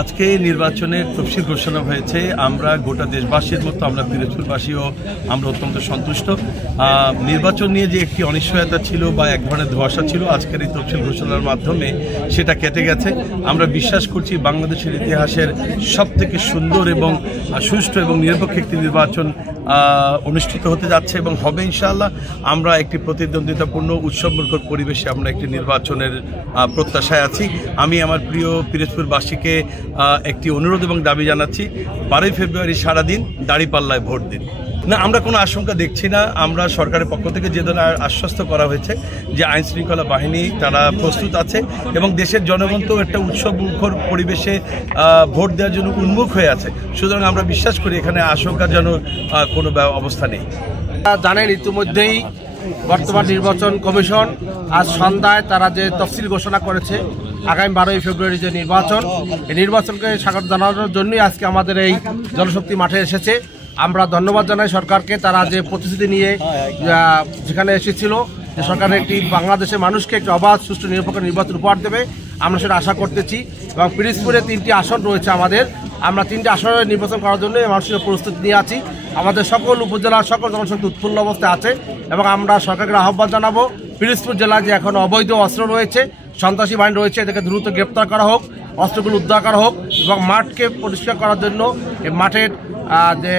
আজকে নির্বাচনের তফসিল ঘোষণা হয়েছে। আমরা গোটা দেশবাসীর মতো আমরা পিরোজপুরবাসীও আমরা অত্যন্ত সন্তুষ্ট। নির্বাচন নিয়ে যে একটি অনিশ্চয়তা ছিল বা এক ধরনের ধোঁয়াশা ছিল, আজকের এই তফসিল ঘোষণার মাধ্যমে সেটা কেটে গেছে। আমরা বিশ্বাস করছি বাংলাদেশের ইতিহাসের সবথেকে সুন্দর এবং সুষ্ঠু এবং নিরপেক্ষ একটি নির্বাচন অনুষ্ঠিত হতে যাচ্ছে এবং হবে ইনশাআল্লাহ। আমরা একটি প্রতিদ্বন্দ্বিতাপূর্ণ উৎসবমুখর পরিবেশে আমরা একটি নির্বাচনের প্রত্যাশায় আছি। আমি আমার প্রিয় পিরোজপুরবাসীকে একটি অনুরোধ এবং দাবি জানাচ্ছি, 12 ফেব্রুয়ারি সারাদিন দাঁড়িপাল্লায় ভোট দিন। না, আমরা কোনো আশঙ্কা দেখছি না। আমরা সরকারের পক্ষ থেকে যে ধরনের আশ্বস্ত করা হয়েছে যে আইন শৃঙ্খলা বাহিনী তারা প্রস্তুত আছে এবং দেশের জনগণ তো একটা উৎসবমুখর পরিবেশে ভোট দেওয়ার জন্য উন্মুখ হয়ে আছে। সুতরাং আমরা বিশ্বাস করি এখানে আশঙ্কাজনক কোনো অবস্থা নেই। জানেন ইতিমধ্যেই বর্তমান নির্বাচন কমিশন আজ সন্ধ্যায় তারা যে তফসিল ঘোষণা করেছে আগামী 12 ফেব্রুয়ারি যে নির্বাচন, এই নির্বাচনকে স্বাগত জানানোর জন্যই আজকে আমাদের এই জনশক্তি মাঠে এসেছে। আমরা ধন্যবাদ জানাই সরকারকে, তারা যে প্রতিশ্রুতি নিয়ে যেখানে এসেছিল যে সরকার একটি বাংলাদেশের মানুষকে একটি অবাধ সুষ্ঠু নিরপেক্ষ নির্বাচন উপহার দেবে, আমরা সেটা আশা করতেছি। এবং পিরোজপুরে 3টি আসন রয়েছে আমাদের, আমরা 3টি আসনের নির্বাচন করার জন্য মানুষের প্রস্তুতি নিয়ে আছি। আমাদের সকল উপজেলার সকল জনশক্তি উৎফুল্ল অবস্থায় আছে এবং আমরা সরকারকে আহ্বান জানাবো পিরোজপুর জেলায় যে এখন অবৈধ অস্ত্র রয়েছে, সন্ত্রাসী বাহিনী রয়েছে, এদেরকে দ্রুত গ্রেপ্তার করা হোক, অস্ত্রগুলো উদ্ধার করা হোক এবং মাঠকে পরিষ্কার করার জন্য এই মাঠের যে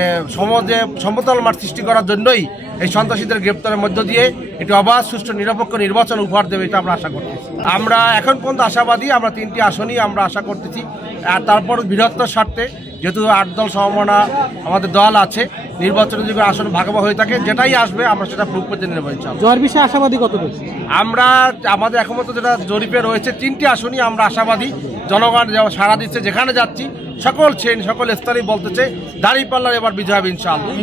সমতল মাঠ সৃষ্টি করার জন্যই এই সন্ত্রাসীদের গ্রেপ্তারের মধ্য দিয়ে একটি অবাধ সুষ্ঠু নিরপেক্ষ নির্বাচন উপহার দেবে, এটা আমরা আশা করতেছি। আমরা এখন পর্যন্ত আশাবাদী, আমরা 3টি আসনই আমরা আশা করতেছি। আর তারপর বৃহত্তর স্বার্থে যেহেতু 8 দল সমমনা আমাদের দল আছে, নির্বাচনের যদি আসন ভাগাভাগি হয়ে থাকে যেটাই আসবে আমরা সেটা প্রুভ করতে নেব ইনশাআল্লাহ। জয়ের বিষয়ে আশাবাদী কতটুকু? আমরা আমাদের এখন তো যেটা জরিপে রয়েছে 3টি আসনই আমরা আশাবাদী। জনগণ সাড়া দিচ্ছে, যেখানে যাচ্ছি সকল স্তরই বলতেছে দাঁড়িপাল্লার এবার বিজয় হবে ইনশাআল্লাহ।